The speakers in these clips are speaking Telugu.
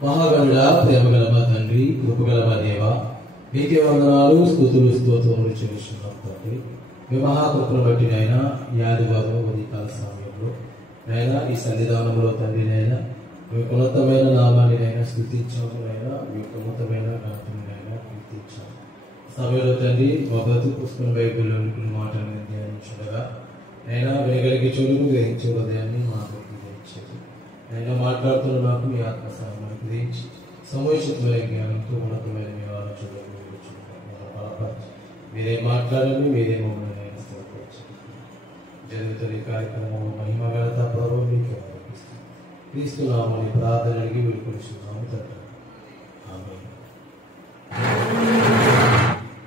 మహాగణుడా, ప్రేమగల మా తండ్రి, కృపగల మా దేవ, మీకే వందనాలు, స్తుతులు స్తోత్రములు చెల్లిస్తున్నాం తండ్రి. మీ మహాకృపను బట్టి నైనా ఈ ఆదివారం ఉదయకాల సమయంలో నైనా ఈ సన్నిధానంలో తండ్రి నైనా మీ ఉన్నతమైన నామాన్ని నైనా స్తుతించాము నైనా, మీ ఉన్నతమైన ఘనతను నైనా కీర్తించాము. సమయంలో తండ్రి మా బ్రతుకు పుస్తకం బైబిల్లో మాటలను ధ్యానించుండగా నైనా వినగలిగే చెడును గ్రహించే హృదయాన్ని మాకు గ్రహించేది. నైనా మాట్లాడుతున్న నాకు మీ ఆత్మ సహాయాన్ని గ్రహించి సమయోచితమైన జ్ఞానంతో ఉన్నతమైన మీ ఆలోచనలు బలపరిచి మీరే మాట్లాడండి, మీరే మమ్మల్ని నేను స్థిరపరచండి. జరుగుతున్న ఈ కార్యక్రమంలో మహిమ ఘనత ప్రభావం మీకు అర్పిస్తాం. క్రీస్తు నామమున ప్రార్థన అడిగి వేడుకొనుచున్నాము తండ్రి. ఆమేన్.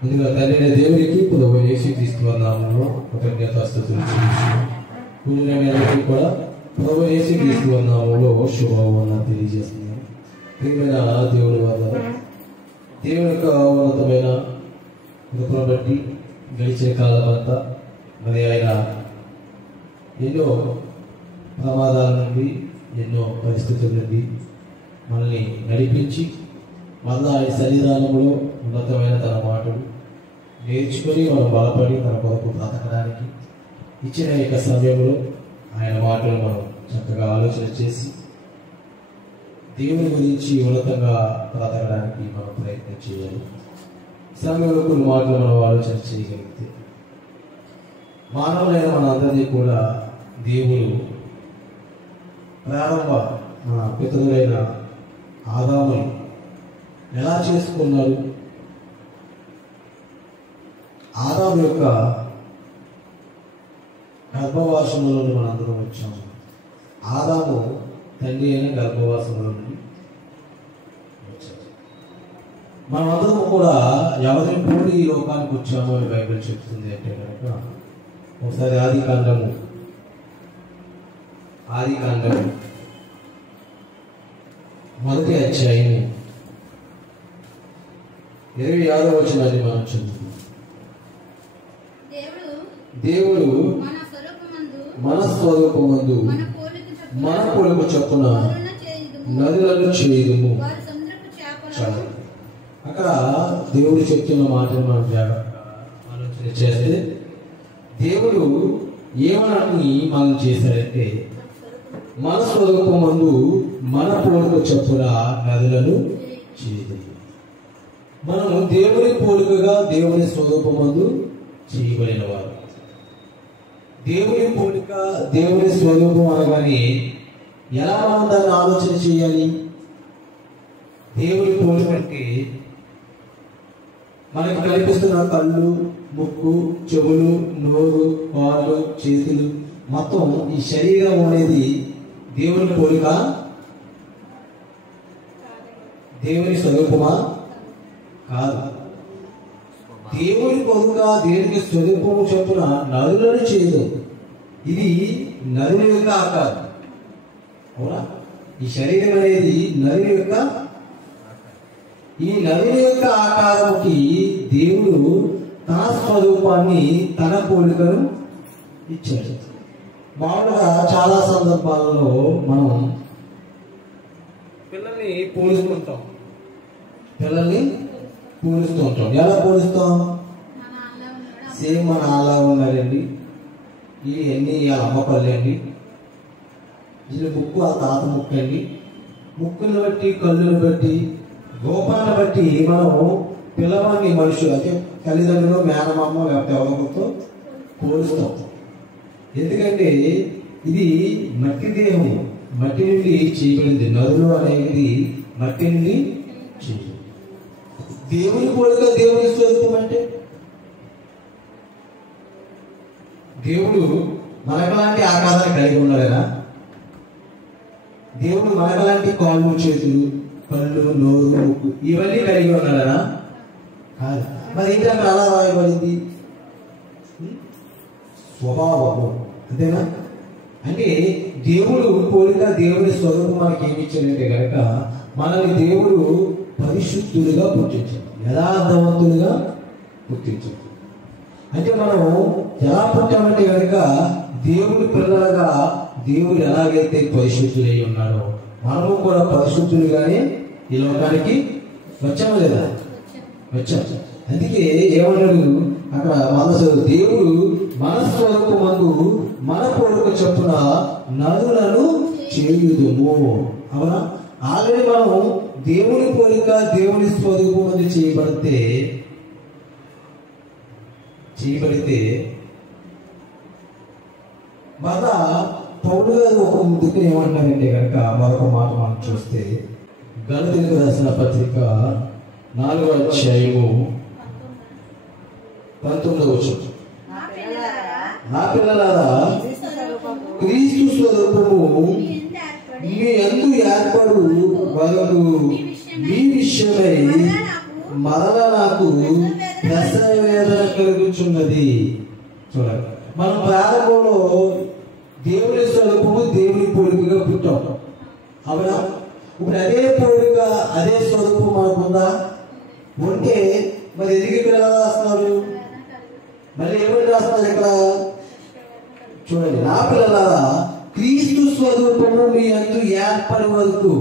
ముందుగా తండ్రి దేవునికి ప్రభువైన యేసుక్రీస్తు వారి నామములో కృతజ్ఞతాస్తుతులు చెల్లిస్తున్నాము. కూడినకి కూడా ప్రభువైన యేసుక్రీస్తు వారి నామములో శుభవందనాలు తెలియజేస్తున్నాము. ప్రియమైన దేవుని వల్ల దేవుని యొక్క ఉన్నతమైన కృపను బట్టి గడిచిన కాలం అంతా మరి ఆయన ఎన్నో ప్రమాదాల నుండి ఎన్నో పరిస్థితుల నుండి మనల్ని నడిపించి మళ్ళా ఆయన సన్నిధానంలో ఉన్నతమైన తన మాటలు నేర్చుకొని మనం బలపడి తన కొరకు బ్రతకడానికి ఇచ్చిన యొక్క సమయంలో ఆయన మాటలు మనం చక్కగా ఆలోచన చేసి దేవుని గురించి ఉన్నతంగా బ్రతకడానికి మనం ప్రయత్నం చేయాలి. సమయంలో కొన్ని మాటలు మనం ఆలోచన చేయగలిగితే మానవులైన మనందరినీ కూడా దేవుడు ప్రారంభ పితరులైన ఆదాముని ఎలా చేసుకున్నాడు? ఆదాము యొక్క గర్భవాసంలో మనందరం వచ్చాము. ఆదాము తండ్రి అయిన గర్భవాసంలో నుండి వచ్చాము. మనమందరం కూడా ఎవరిని పోటీ ఈ లోకానికి వచ్చామో అని బైబిల్ చెప్తుంది అంటే కనుక ఒకసారి ఆది కాండము 1వ అధ్యాయం 26వ వచనాన్ని మనం చదువుతాం. దేవుడు మన స్వరూపమందు మన పోలిక చొప్పున నదులను చేయుదుము. అక్కడ దేవుడు చెప్తున్న మాటను మనం జాగ్రత్తగా ఆలోచన చేస్తే దేవుడు ఏమని మనం చేశాడంటే మన స్వరూపమందు మన పోలిక చొప్పున నదులను చేయుదుము. మనము దేవుని పోలికగా దేవుని స్వరూపమందు చేయబడిన వారు. దేవుని పోలిక దేవుని స్వరూపం అనగానే ఎలా మనం దాన్ని ఆలోచన చేయాలి? దేవుని పోలిక అంటే మనకు కనిపిస్తున్న కళ్ళు, ముక్కు, చెవులు, నోరు, కాళ్ళు, చేతులు మొత్తం ఈ శరీరం అనేది దేవుని పోలిక, దేవుని స్వరూపమా? కాదు. దేవుని పోలిక దేవునికి స్వరూపము చొప్పున నదులను చేయదు. ఇది నదుల యొక్క ఆకారం. అవునా? ఈ శరీరం అనేది నదుల యొక్క ఆకారంకి దేవుడు తన స్వరూపాన్ని తన పోలికను ఇచ్చాడు. మామూలుగా చాలా సందర్భాలలో మనం పిల్లల్ని పోలుస్తూ ఉంటాం. ఎలా పోలుస్తాం? సేమ్ మన అలా ఉన్నారండి, ఇవన్నీ అమ్మపల్లి అండి, వీళ్ళ ముక్కు ఆ తాత ముక్కు అండి. ముక్కును బట్టి, కళ్ళును బట్టి, రూపాన్ని బట్టి మనం పిల్లవాడిని మనుషులు అంటే తల్లిదండ్రులు, మేనమామ లేకపోతే ఎవరితో పోలుస్తాం. ఎందుకంటే ఇది మట్టి దేహం, మట్టి నుండి చేయబడింది. నదులు అనేది మట్టి నుండి చేయబడింది. దేవుని పోలిక దేవుని స్వరూపం అంటే దేవుడు మనకలాంటి ఆకారాన్ని కలిగి ఉన్నాడేనా? దేవుడు మనకలాంటి కాళ్ళు, చేతులు, కళ్ళు, నోరు, ముక్కు ఇవన్నీ కలిగి ఉన్నాడనా? కాదు. మరి ఏంటి అక్కడ అలా రాయబడింది? స్వభావము, అంతేనా? అంటే దేవుడు పోలిక దేవుని స్వరూపం మనకి ఏమి ఇచ్చాడంటే కనుక మనల్ని దేవుడు పరిశుద్ధులుగా పుట్టించాడు, యథార్థవంతులుగా పుట్టించాడు. అంటే మనం ఎలా పుట్టామంటే కనుక దేవుడి పిల్లలుగా దేవుడు ఎలాగైతే పరిశుద్ధులై ఉన్నాడో మనము కూడా పరిశుద్ధులుగానే ఈ లోకానికి వచ్చామా లేదా? వచ్చాం. అందుకే ఏమన్నాడు అక్కడ దేవుడు మన స్వరూపమందు మన పోలిక చొప్పున నరులను చేయుదుము. అవునా? ఆల్రెడీ మనం దేవుని పోలిక దేవుని స్వరూపమందు చేయబడితే మళ్ళా పౌలు గారు ఒక ముందుకు ఏమంటారంటే కనుక మరొక మాట మనం చూస్తే గలతీయులకు రాసిన పత్రిక 4వ అధ్యాయము 19వ వచనం, నా పిల్లలారా క్రీస్తు స్వరూపము మీ యందు ఏర్పడు వరకు మీ విషయమై మరల నాకు ప్రసవ వేదన కలుగుచున్నది. చూడండి, మనం ప్రారంభంలో దేవుని స్వరూపము దేవుని పోలికగా పుట్టాం. అవునా? ఇప్పుడు అదే పోలిక అదే స్వరూపం మనకుందా? ఉంటే మరి ఎందుకు ఇక్కడ ఎలా రాస్తున్నారు? మళ్ళీ ఏమని రాస్తున్నారు ఇక్కడ? చూడండి, నా పిల్లలారా క్రీస్తు స్వరూపము మీ యందు ఏర్పడి వరకు.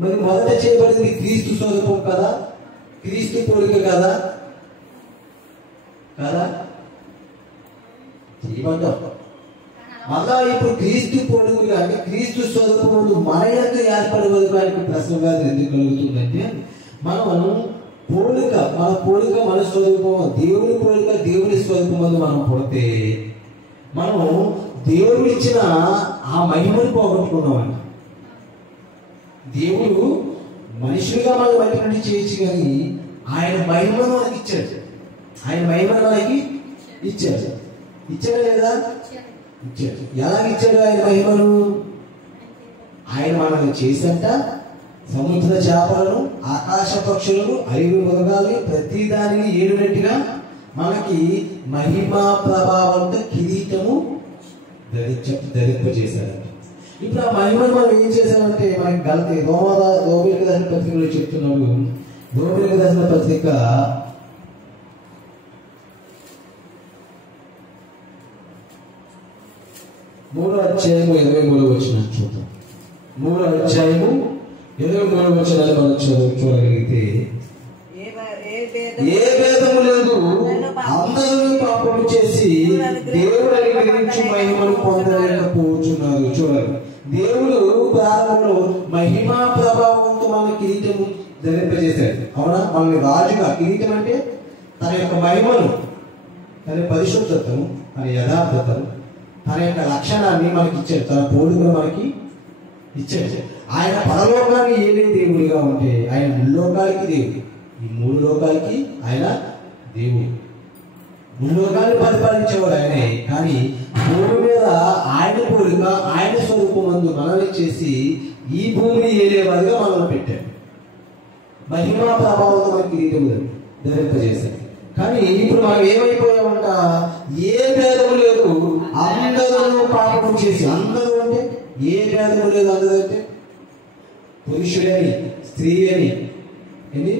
మరి మొదట చేయబడింది క్రీస్తు స్వరూపం కదా, క్రీస్తు పోలిక కదా కదా చేయబడ్డాం. మళ్ళా ఇప్పుడు క్రీస్తు పోలికగా అంటే క్రీస్తు స్వరూపము మన యందు ఏర్పడి వరకు ఆయనకు ప్రసవ వ్యాధి ఎందుకు కలుగుతుందంటే మనం పోలిక మన స్వరూపం దేవుని పోలిక దేవుని స్వరూపం మనం పుడితే మనం దేవుడు ఇచ్చిన ఆ మహిమను పోగొట్టుకున్నామండి. దేవుడు మనుషులుగా మనం బయట నుండి చేయొచ్చు కానీ ఆయన మహిమను మనకి ఇచ్చాడు. ఆయన మహిమను మనకి ఇచ్చాడు. ఇచ్చాడు లేదా? ఇచ్చాడు. ఎలా ఇచ్చాడు ఆయన మహిమను? ఆయన మనల్ని చేసంట సముద్ర చేపలను, ఆకాశ పక్షులను, 5 మృగాల్ని ప్రతి దానిని ఏడునట్టుగా మనకి మహిమా ప్రభావంతో కిరీటము ధరింపజేశారంట. ఇప్పుడు ఆ మహిమను మనం ఏం చేశామంటే మనకి రోమిలకు రాసిన పత్రికలో చెప్తున్నాడు. రోమిలకు రాసిన పత్రిక 3వ అధ్యాయము 23వ వచనం చూద్దాం. 3వ అధ్యాయము 23వ వచనాలు మనం చూడగలిగితే ఏ భేదము లేదు, అందరూ పాపము చేసి దేవుడు అనుగ్రహించి మహిమను పొందలేకపోతున్నారు. చూడండి, దేవుడు ప్రారంభంలో మహిమా ప్రభావంతో మన కిరీటము ధరింపజేశాడు. అవునా? మనల్ని రాజుగా, కిరీటం అంటే తన యొక్క మహిమను, తన పరిశుద్ధతను, తన యథార్థతను, తన యొక్క లక్షణాన్ని మనకి ఇచ్చాడు. తన పోలికను మనకి ఇచ్చాడు. ఆయన పరలోకానికి ఏలే దేవుడిగా ఉంటే ఆయన ముల్లోకాలకి దేవుడు. ఈ 3 లోకాలకి ఆయన దేవుడు. 3 లోకాలను పరిపాలించేవాడు ఆయనే. కానీ భూమి మీద ఆయన పోలిక ఆయన స్వరూపమందు మనల్ని చేసి ఈ భూమిని ఏలేవారుగా మనల్ని పెట్టాడు. మహిమా ప్రభావంతో మనకి ధరింపజేశాడు. కానీ ఇప్పుడు మనం ఏమైపోయామంట? ఏ భేదము లేదు, అందరూ పాపం చేసి. అందరూ అంటే ఏ భేదము లేదు. అందరూ అంటే పురుషుడని, స్త్రీ అని, ఏంటి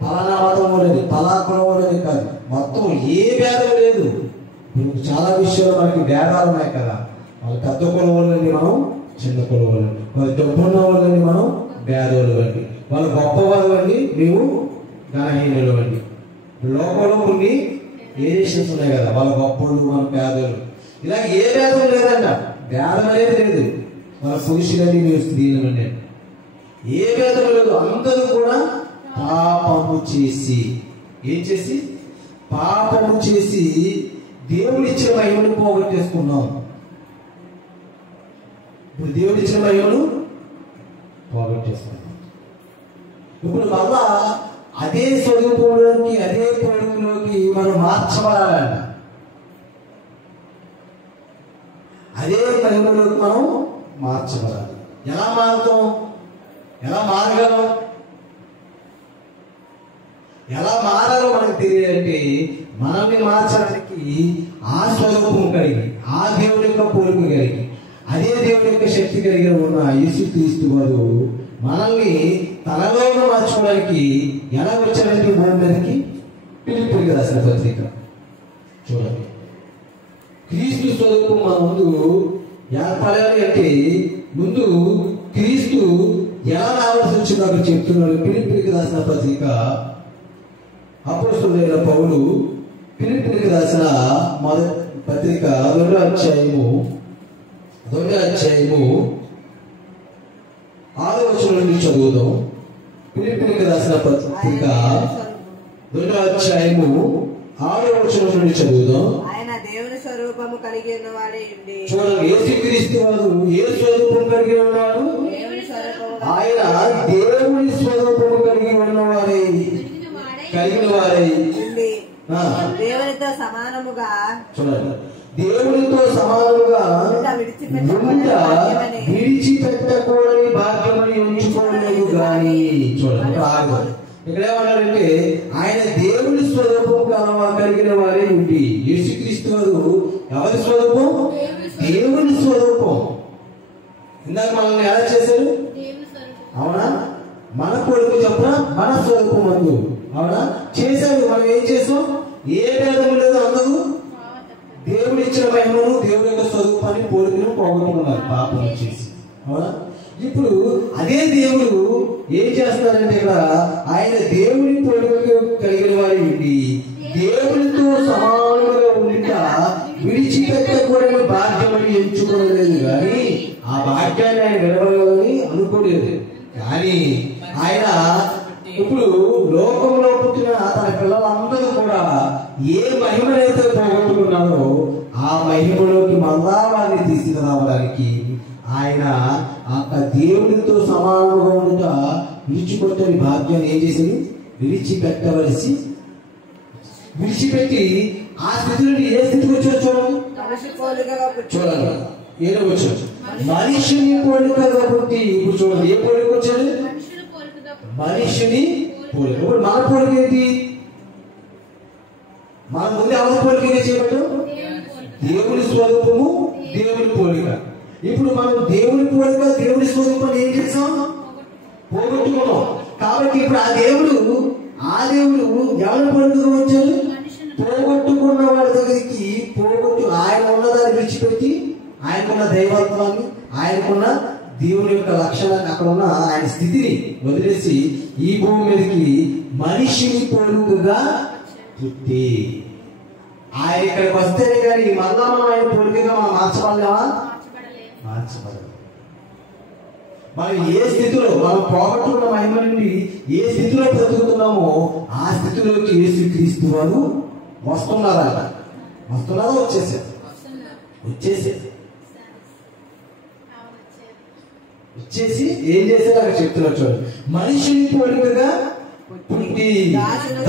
పలానా మతములని, పలాకులని కాదు, మొత్తం ఏ భేదం లేదు. చాలా విషయాలు మనకి భేదాలు ఉన్నాయి కదా. వాళ్ళ పెద్ద కులవాళ్ళని మనం చిన్న కులవాళ్ళని, వాళ్ళ డబ్బున్న వాళ్ళని మనం భేదవులు అండి, వాళ్ళ గొప్పవాళ్ళు అండి, మేము ఘనహీనులు అండి. లోకంలో కొన్ని వేరియేషన్స్ ఉన్నాయి కదా, వాళ్ళ గొప్పలు మన పేదలు, ఇలా ఏ భేదం లేదంట. భేదం అనేది లేదు. వాళ్ళ పురుషులని మేము స్త్రీలని ఏ భేదం లేదు. అందరూ కూడా పాపము చేసి, ఏం చేసి? పాపము చేసి దేవుడిచ్చిన మహిమను పోగొట్టేసుకున్నాం. ఇప్పుడు దేవుడిచ్చిన మహిమను పోగొట్టేసుకున్నాం. ఇప్పుడు మళ్ళా అదే స్వరూపంలోకి, అదే పోలికలోకి మనం మార్చబడాలంట. అదే మహిమలోకి మనం మార్చబడాలి. ఎలా మారుతాం? ఎలా మారగలం? ఎలా మారాలో మనకు తెలియాలంటే మనల్ని మార్చడానికి ఆ స్వరూపం కలిగి, ఆ దేవుడి యొక్క పోలిక కలిగి, అదే దేవుడి యొక్క శక్తి కలిగి ఉన్న యేసుక్రీస్తు వారు మనల్ని తనలోనూ మార్చుకోవడానికి ఎలా వచ్చారంటే భూమి మీదకి ఫిలిప్పీయులకు రాసిన పత్రిక చూడండి. క్రీస్తు స్వరూపం మన ముందు ఏర్పడాలి అంటే ముందు క్రీస్తు ఎలా రావాల్సి వచ్చిందో అక్కడ చెప్తున్నాడు. ఫిలిప్పీయులకు రాసిన పత్రిక అపోస్తలుడైన పౌలు ఫిలిప్పీయులకు రాసిన మొదటి పత్రిక 2వ అధ్యాయము 6వ వచనం నుండి చదువుదాం. ఫిలిప్పీయులకు రాసిన పత్రిక 2వ అధ్యాయము 6వ వచనం నుండి చదువుదాం. ఆయన దేవుని స్వరూపము కలిగి ఉన్నవాడే ఉండి. చూడండి, యేసుక్రీస్తు వారు ఏ స్వరూపం కలిగి ఉన్నాడు? ఆయన దేవుని స్వరూపము కలిగి ఉన్నవారే కలిగిన వారై దేవునితో సమానముగా, చూడండి, దేవునితో సమానముగా విడిచిపెట్టకూడని భాగ్యమని ఉంచుకోలేదు గాని. చూడండి, ఇక్కడ ఏమన్నారంటే ఆయన దేవుని స్వరూపం కలిగిన వారే ఉండి. యేసుక్రీస్తు వారు ఎవరి స్వరూపం? దేవుని స్వరూపం. ఇందాక మనల్ని ఎలా చేశారు? అవునా? మన కొడుకు చెప్పిన మన స్వరూపం అందు అవునా చేశాడు. మనం ఏం చేసాం? ఏ భేదము లేదు, అందరూ దేవుడు ఇచ్చిన మహిమను, దేవుడి యొక్క స్వరూపాన్ని, పోలికను పోగొట్టుకున్నారు పాపం చేసి. అవునా? ఇప్పుడు అదే దేవుడు ఏం చేస్తున్నారంటే ఇక్కడ ఆయన దేవుని పోలికలు కలిగిన వారి ఉండి దేవునితో సమానంగా ఉండిట విడిచిపెట్టకూడని భాగ్యమని ఎంచుకోలేదు కానీ ఆ భాగ్యాన్ని ఆయన విడవలని అనుకోలేదు. కానీ ఆయన ఇప్పుడు లోకంలో పుట్టిన తన పిల్లలందరూ కూడా ఏ మహిమనైతే పోగొట్టుకున్నారో ఆ మహిమలోకి మళ్ళా వారిని తీసుకురావడానికి ఆయన ఆ దేవుడితో సమానంగా ఉండుట విడిచిపెట్టని భాగ్యాన్ని ఏం చేసింది? విడిచిపెట్టి ఆ స్థితిలో ఏ స్థితికి వచ్చారు? చూడండి 7వ వచనం, మనిషిని పోలికగా పుట్టి. ఇప్పుడు చూడండి, ఏ పోలిక వచ్చాడు? మనిషిని పోలిక. ఇప్పుడు మన పోలిక ఏంటి? మన ముందు ఎవరి పోలికగా చేయబడ్డాం? దేవుని స్వరూపము, దేవుని పోలిక. ఇప్పుడు మనం దేవుని పోలిక, దేవుని స్వరూపాన్ని ఏం చేసాం? పోగొట్టుకున్నాం. కాబట్టి ఇప్పుడు ఆ దేవుడు ఎవరి పోలికగా వచ్చాడు? పోగొట్టుకున్న వాడి దగ్గరికి ఆయన ఉన్నదాన్ని విడిచిపెట్టి ఆయనకున్న దైవత్వాన్ని, ఆయనకున్న దేవుని యొక్క లక్షణాన్ని, అక్కడ ఉన్న ఆయన స్థితిని వదిలేసి ఈ భూమి మీదకి మనిషిని పోలికగా పుట్టి ఆయన ఇక్కడికి వస్తేనే కానీ మళ్ళా మనం ఆయన పోలికగా మనం మార్చబడలేమా? మార్చబడదు. మనం ఏ స్థితిలో మనం పోగొట్టుకున్న మహిమ నుండి ఏ స్థితిలో బ్రతుకుతున్నామో ఆ స్థితిలోకి యేసుక్రీస్తు వారు వస్తున్నారా? వచ్చేసారు. వచ్చేసి ఏం చేశారు అక్కడ చెప్తున్నారు. చూడండి, మనిషిని పోలికగా పుట్టి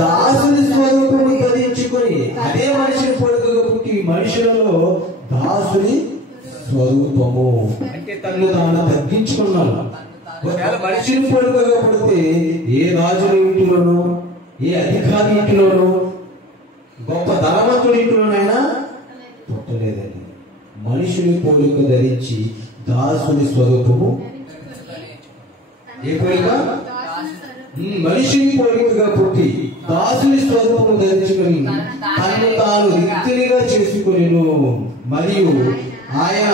దాసుని స్వరూపాన్ని ధరించుకొని, అదే మనిషిని పోలికగా పుట్టి మనుషులలో దాసుని స్వరూపము అంటే తను తాను తగ్గించుకున్నాడు. ఒకవేళ మనిషిని పోలికగా పుడితే ఏ రాజుల ఇంటిలోనూ, ఏ అధికారి ఇంటిలోనూ, గొప్ప ధనవంతుడి ఇంటిలోనైనా పుట్టలేదండి. మనుషుని పోలిక ధరించి దాసుని స్వరూపము, ఏ పోలిక? మనిషిని పోలికగా పుట్టి దాసుని స్వరూపము ధరించుకొని తనను తాను రిక్తునిగా చేసుకొనెను. మరియు ఆయన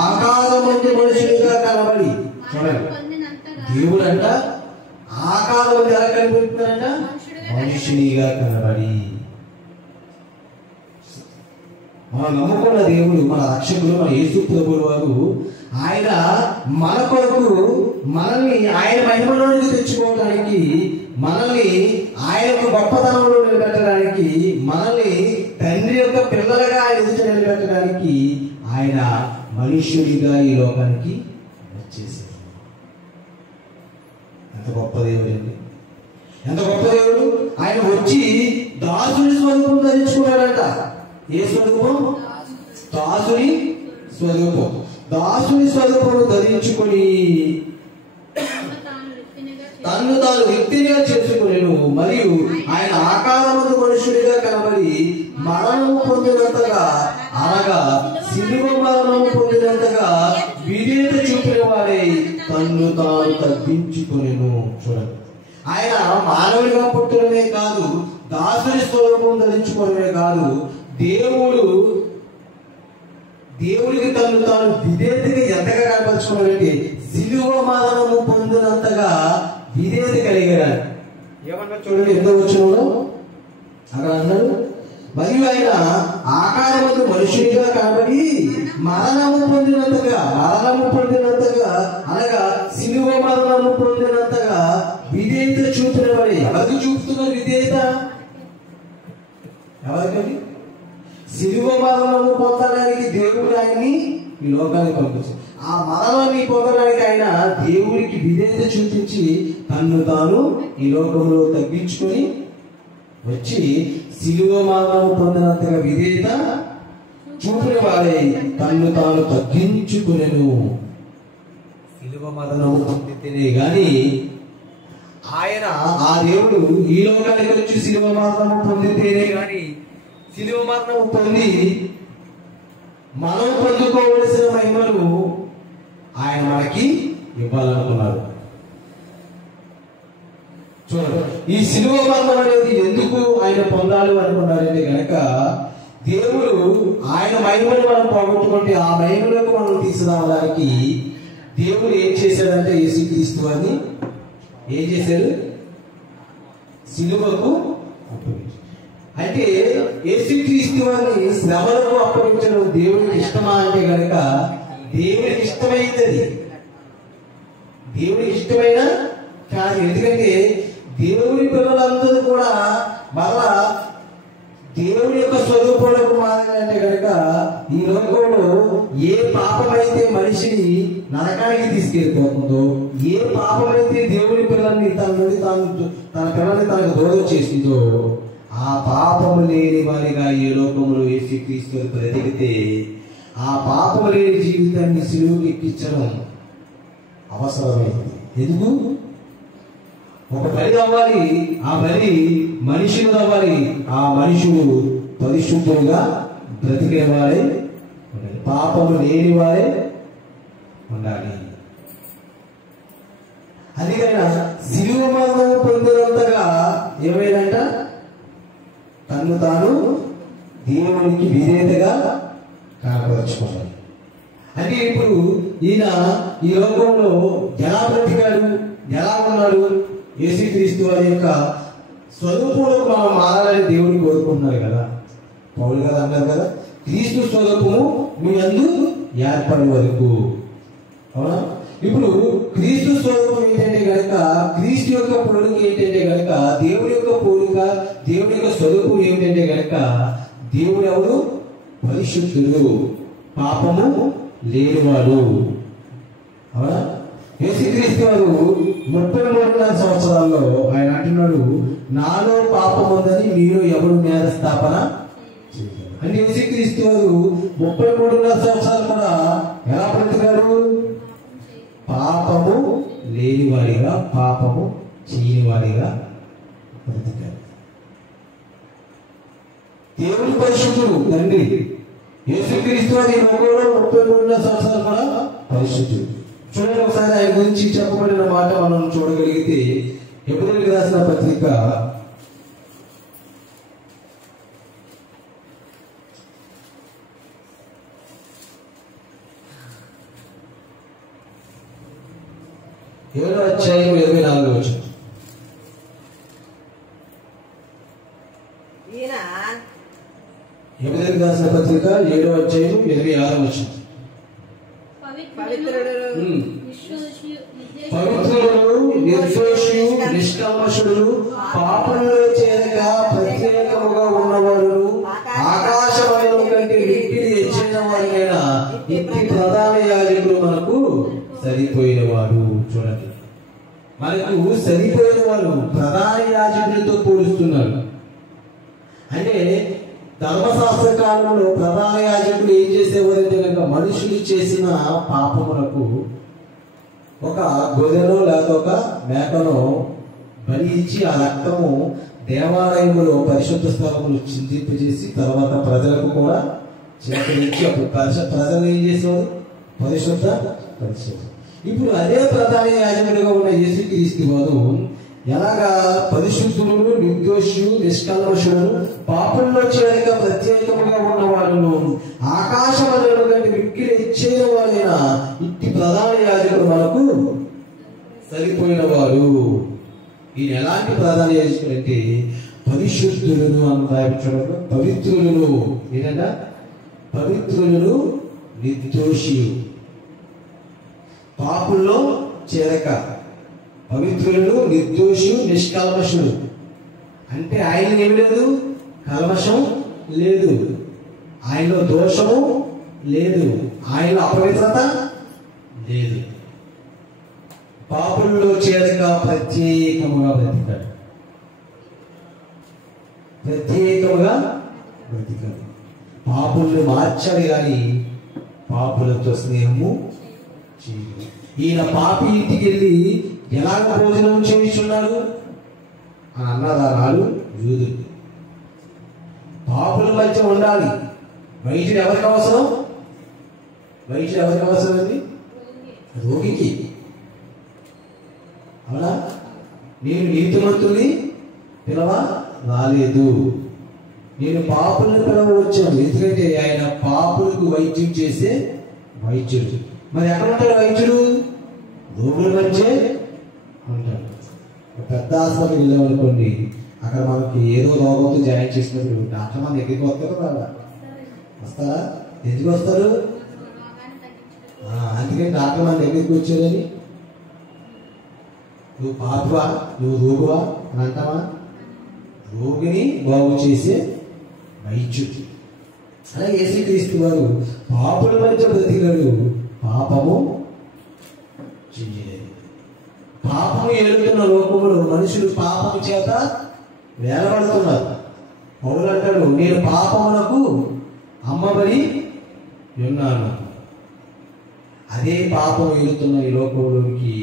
ఆకారమందు మనుషునిగా కనబడి. చూడండి, దేవుడు అంట ఆకారమందు ఎలా కనబడుతున్నాడంట? మనుషునిగా కనబడి. మనం నమ్ముకున్న దేవుడు, మన రక్షకుడు, మన యేసు ప్రభువు వారు ఆయన మన కొరకు మనల్ని ఆయన మహిమలోనికి తెచ్చుకోవడానికి, మనల్ని ఆయన గొప్పతనంలో నిలబెట్టడానికి, మనల్ని తండ్రి యొక్క పిల్లలుగా ఆయన ఎదుట నిలబెట్టడానికి ఆయన మనుష్యుడిగా ఈ లోకానికి వచ్చేసాడు. ఎంత గొప్ప దేవుడు అండి! ఎంత గొప్ప దేవుడు! ఆయన వచ్చి దాసుని స్వరూపం ధరించుకున్నాడంట. ఏ స్వరూపం? దాసుని స్వరూపం. దాసుని స్వరూపము ధరించుకొని తన్ను తాను వ్యక్తిగా చేసుకునేను. మరియు ఆయన ఆకారమందు మనుషుడిగా కనబడి మరణము పొందినంతగా, అనగా శిలువ మరణము పొందినంతగా విధేయత చూపిన వారే తన్ను తాను తగ్గించుకునేను. చూడండి, ఆయన మానవుడిగా పుట్టడమే కాదు, దాసుని స్వరూపం ధరించుకోవడమే కాదు, దేవుడికి తను తాను విధేయతగా ఎంతగా కనపరుచుకున్నాడంటే సిలువ మరణము పొందినంతగా విధేయత కలిగాడు. ఏమన్నా చూడండి, ఎంతో వచ్చినప్పుడు అక్కడ అన్నాడు, మరియు ఆయన ఆకారమందు మనుషునిగా కనబడి మరణము పొందినంతగా అనగా సిలువ మరణము పొందినంతగా విధేయత చూపినవాడు. ఎవరికి చూపుతున్నారు విధేయత? ఎవరికండి? సిలువ మరణము పొందడానికి దేవుడు ఆయన్ని ఈ లోకానికి పంపించాడు. ఆ మరణాన్ని పొందడానికి ఆయన దేవుడికి విధేయత చూపించి తన్ను తాను ఈ లోకంలో తగ్గించుకొని వచ్చి సిలువ మరణము పొందినంతగా విధేయత చూపిన వాడే తన్ను తాను తగ్గించుకునేను. సిలువ మరణము పొందితేనే గాని ఆయన ఆ దేవుడు ఈ లోకానికి వచ్చి సిలువ మరణము పొందితేనే గాని సిలువ మరణము పొంది మనం పొందుకోవలసిన మహిమలు ఆయన మనకి ఇవ్వాలనుకున్నాడు. చూడండి, ఈ సిలువ మరణం అనేది ఎందుకు ఆయన పొందాలి అనుకున్నారంటే గనక దేవుడు ఆయన మహిమను మనం పోగొట్టుకుంటే ఆ మహిమలకు మనం తీసుకురావడానికి దేవుడు ఏం చేశాడంటే యేసుక్రీస్తు అని ఏం చేశాడు? సిలువకు అప్పగించాడు. అంటే యేసుక్రీస్తు అని శ్రమలకు అప్పగించడం దేవుడికి ఇష్టమా అంటే గనక దేవుడికి ఇష్టమైనది, దేవుడికి ఇష్టమైన కాదు. ఎందుకంటే దేవుడి పిల్లలందరూ కూడా మళ్ళా దేవుడి యొక్క స్వరూపంలోకి మారాలంటే కనుక ఈ లోకంలో ఏ పాపమైతే మనిషిని నరకానికి తీసుకెళ్ళిపోతుందో, ఏ పాపమైతే దేవుడి పిల్లల్ని తన నుండి తన పిల్లల్ని తనకు దూరం చేసిందో, ఆ పాపము లేని వారిగా ఈ లోకంలో యేసుక్రీస్తు బ్రతికితే ఆ పాపము లేని జీవితాన్ని సిలువకు ఎక్కించడం అవసరమైంది. ఎందుకు? ఒక బలి అవ్వాలి, ఆ బలి మనుషులు అవ్వాలి, ఆ మనుషులు పరిశుద్ధులుగా బ్రతికే వారే, పాపము లేని వారే ఉండాలి. అందుకైనా సిలువ మరణము పొందినంతగా ఏమైందంట? తను తాను దేవునికి విధేయతగా కనపరచుకోవాలి. అంటే ఇప్పుడు ఈయన ఈ లోకంలో ఎలా బ్రతికాడు, ఎలా ఉన్నాడు? యేసుక్రీస్తు వారి యొక్క స్వరూపంలోకి మనం మారాలని దేవుడు కోరుకుంటున్నారు కదా. పౌలు గారు అన్నారు కదా, క్రీస్తు స్వరూపము మీ యందు ఏర్పడే వరకు. అవునా? ఇప్పుడు క్రీస్తు స్వరూపం ఏంటంటే కనుక, క్రీస్తు యొక్క పోలిక ఏంటంటే కనుక, దేవుడి యొక్క పోలిక, దేవుడి యొక్క స్వరూపం ఏమిటంటే కనుక, దేవుడు ఎవరు? పరిశుద్ధుడు, పాపము లేనివాడు. అవునా? యేసుక్రీస్తు వారు 33 సంవత్సరాల్లో ఆయన అంటున్నాడు, నాలో పాపం ఉందని మీరు ఎవరు నేరస్థాపన చేశారు. అంటే యేసుక్రీస్తు వారు 33 సంవత్సరాలు కూడా ఎలా బ్రతికారు? పాపము లేనివాడిగా, పాపము చేయనివాడిగా బ్రతికారు. దేవుడి పరిశుద్ధుడు తండ్రి. యేసుక్రీస్తు వారి లోకంలో 33 సంవత్సరాలు కూడా పరిశుద్ధుడు. చూడండి, ఒకసారి ఆయన గురించి చెప్పబడిన మాట మనం చూడగలిగితే ఎబ్రాయీయులకు రాసిన పత్రిక 7వ అధ్యాయం 24వ వచనం. ఎబ్రాయీయులకు రాసిన పత్రిక 7వ అధ్యాయం 26వ వచనం. పవిత్రులు, నిర్దోషులు, నిష్కల్మషులు, పాపంలో చేరక ప్రత్యేకముగా ఉన్నవారు, ఆకాశమండలం కంటే మిక్కిలి హెచ్చిన వారైన ఇంటి ప్రధాన యాజకులు మనకు సరిపోయిన వారు. చూడండి, మనకు సరిపోయిన వారు ప్రధాన యాజకులతో పోలుస్తున్నారు. అంటే ధర్మశాస్త్ర కాలంలో ప్రధాన యాజకులు ఏం చేసేవారంటే కనుక, మనుషులు చేసిన పాపములకు ఒక గొర్రెను లేక ఒక మేకను బలి ఇచ్చి ఆ రక్తము దేవాలయంలో పరిశుద్ధ స్థలములు చిందింపజేసి తర్వాత ప్రజలకు కూడా చేకరించి అప్పుడు ప్రజలు ఏం చేసేవారు? పరిశుద్ధ. ఇప్పుడు అదే ప్రధాన యాజకుడిగా ఉన్న యేసుక్రీస్తు వారు ఎలాగా పరిశుద్ధులు, నిర్దోషులు, నిష్కల్మషులు, పాపంలో చేరక ప్రత్యేకముగా ఉన్న వాళ్ళను, ఆకాశమండలం కంటే ఇట్టి ప్రధాన యాజకుడు మనకు సరిపోయిన వారు. ఈయన ఎలాంటి ప్రధాన యాజకుడు అంటే పరిశుద్ధులను అంటారు, పవిత్రులను. ఏంటంట? పవిత్రులను, నిర్దోషులు, పాపుల్లో చేరక. పవిత్రులను, నిర్దోషులు, నిష్కల్మషులు. అంటే ఆయన ఏమి లేదు, కల్మషం లేదు, ఆయనలో దోషము లేదు, ఆయనలో అపవిత్రత లేదు. పాపుల్లో చేరక ప్రత్యేకముగా బ్రతికాడు. ప్రత్యేకముగా బ్రతికాడు. పాపుల్ని మార్చాడు కానీ పాపులతో స్నేహము చేయడు. ఈయన పాపి ఇంటికి వెళ్ళి ఎలాగ భోజనం చేయించున్నాడు అని అన్నదానాలు యూదులు. పాపుల మధ్య ఉండాలి. వైద్యుడు ఎవరికి అవసరం? వైద్యుడు ఎవరికి అవసరం అండి? రోగికి. అవునా? నేను నీతిమంతుని పిలవ రాలేదు, నేను పాపులను పిలవచ్చాను. ఎందుకంటే ఆయన పాపులకు వైద్యం చేసే వైద్యుడు. మరి ఎక్కడ ఉంటాడు వైద్యుడు? రోగుల మధ్య ఉంటాడు. పెద్ద హాస్పిటల్కి వెళ్ళామనుకోండి, అక్కడ మనకి ఏదో రోగంతో జాయిన్ చేసినప్పుడు డాక్టర్ మన దగ్గరికి వస్తారు కదా. వస్తారా? ఎందుకు వస్తారు? అందుకని డాక్టర్ మన దగ్గరికి వచ్చారని నువ్వు పాపువా, నువ్వు రోగువా అని అంటావా? రోగిని బాగు చేసే వైద్యుడు. అలాగే యేసుక్రీస్తు వారు పాపుల మధ్య బ్రతికాడు, పాపము చేయలేదు. పాపము ఏలుతున్న లోకములో మనుషులు పాపము చేత వేలబడుతున్నారు. పౌలు అంటాడు, నేను పాపమునకు అమ్మబడి ఉన్నాను. అదే పాపం ఏలుతున్న ఈ లోకంలోనికి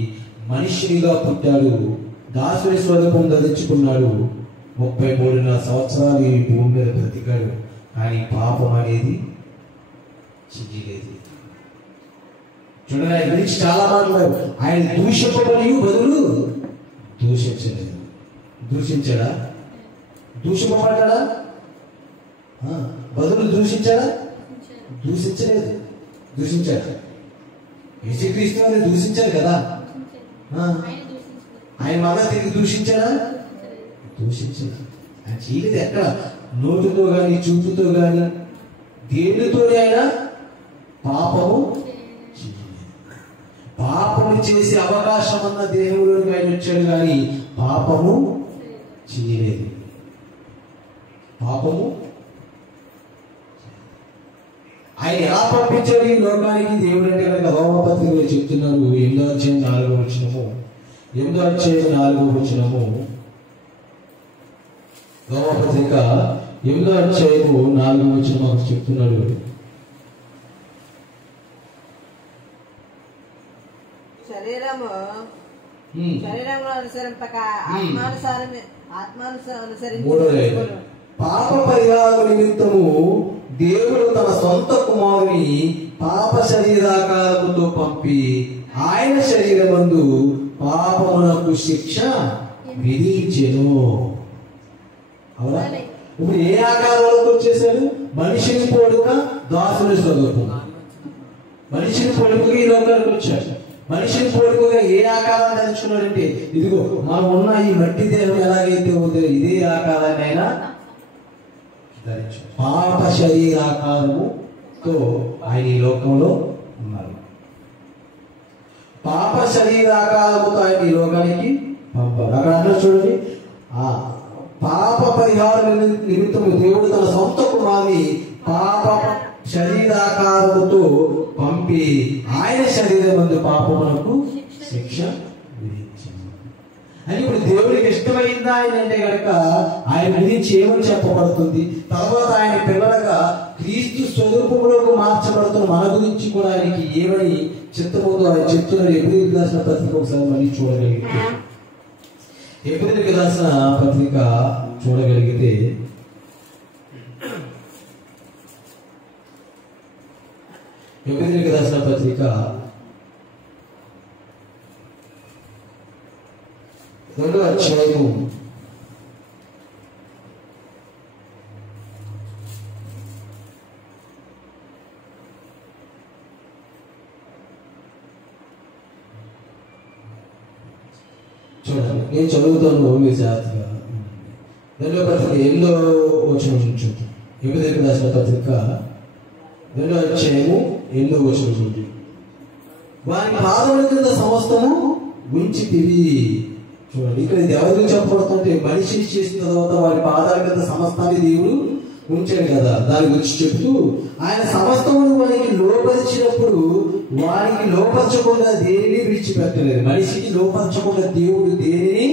మనుష్యునిగా పుట్టాడు, దాసుని స్వరూపం ధరించుకున్నాడు. 33 సంవత్సరాలు ఈ భూమి మీద బ్రతికాడు, కానీ పాపం అనేది చెయ్యలేదు. చూడండి, ఆయన గురించి చాలా మాట్లాడారు. ఆయన దూషింపబడి బదులు దూషించలేదు. దూషించాడా? దూషింపబడ్డా? బదులు దూషించాడా? దూషించలేదు. దూషించాడు. యేసుక్రీస్తు వారిని దూషించారు కదా. ఆయన మళ్ళా తిరిగి దూషించాడా? దూషించాడు. ఆయన చేయలేదు. ఎక్కడ? నోటితో గాని, చూపుతో గాని, దేనితోనే ఆయన పాపము పాపము చేసే అవకాశం అన్న దేహంలోకి ఆయన వచ్చాడు, కానీ పాపము చేయలేదు. పాపము ఆయన ఎలా పంపించాడు ఈ లోకానికి? దేవుడు అంటే కనుక రోమపత్రికలో చెప్తున్నారు. 8వ అధ్యాయం 4వ వచనము, 8వ అధ్యాయం 4వ వచనము, రోమపత్రిక 8వ అధ్యాయము 4వ వచనం మాకు చెప్తున్నాడు. శరీరంలో అనుసరింపక ఆత్మానుసరించి పాప పరిహార నిమిత్తము దేవుడు తన సొంత కుమారుని పాప శరీరాకారముతో పంపి ఆయన శరీరమందు పాపమునకు శిక్ష విధించెను. అవునా? ఇప్పుడు ఏ ఆకారంలోకి వచ్చేసాడు? మనిషిని పోడుక దాసుని స్వరూపం. మనిషిని పోడుకగా ఈ లోకానికి వచ్చాడు. మనిషిని పోడుకగా ఏ ఆకారాన్ని ధరించుకున్నాడంటే, ఇదిగో మనం ఉన్న ఈ మట్టి దేహం ఎలాగైతే ఉందో ఇదే ఆకారాన్ని ఆయన ధరించాడు. పాప శరీరాకారముతో ఆయన ఈ లోకంలో ఉన్నారు. పాప శరీరాకారముతో ఆయన ఈ లోకానికి పంపారు. అక్కడ అన్నారు చూడండి, పాప పరిహార నిమిత్తము దేవుడు తన సొంత కుమారుని పాప శరీరాకారముతో పంపి ఆయన శరీరమందు పాపమునకు శిక్ష విధించింది. అని ఇప్పుడు దేవుడికి ఇష్టమైందా ఆయన అంటే కనుక ఆయన గురించి ఏమని చెప్పబడుతుంది? తర్వాత ఆయన పిల్లలుగా క్రీస్తు స్వరూపంలోకి మార్చబడుతున్న మన గురించి కూడా ఆయనకి ఏమని చిత్తముందో ఆయన చెప్తున్నారు. ఎబ్రీయులకు రాసిన పత్రిక ఒకసారి మళ్ళీ చూడగలిగితే, ఎబ్రీయులకు రాసిన పత్రిక చూడగలిగితే ఎబ్రీయులకు రాసిన పత్రిక 2వ అధ్యాయము 2వ చూడండి, నేను చదువుతాను, మీరు జాగ్రత్తగా. 2వ పత్రిక 8వ వచనం చూడండి. ఎపిసోడ్కి రాసిన పత్రిక 2వ అధ్యాయము 8వ వచనం చూడండి. వారి పాదముల కింద సమస్తము ఉంచితివి. చూడండి, ఇక్కడ ఇది ఎవరి గురించి చెప్పబడుతుంటే మనిషి చేసిన తర్వాత వారి పాదాల కింద సమస్తాన్ని దేవుడు ఉంచాడు కదా, దాని గురించి చెబుతూ ఆయన సమస్తమును వారికి లోపరిచినప్పుడు వారికి లోపరచకుండా దేనిని విడిచిపెట్టలేదు. మనిషికి లోపరచకుండా దేవుడు దేనిని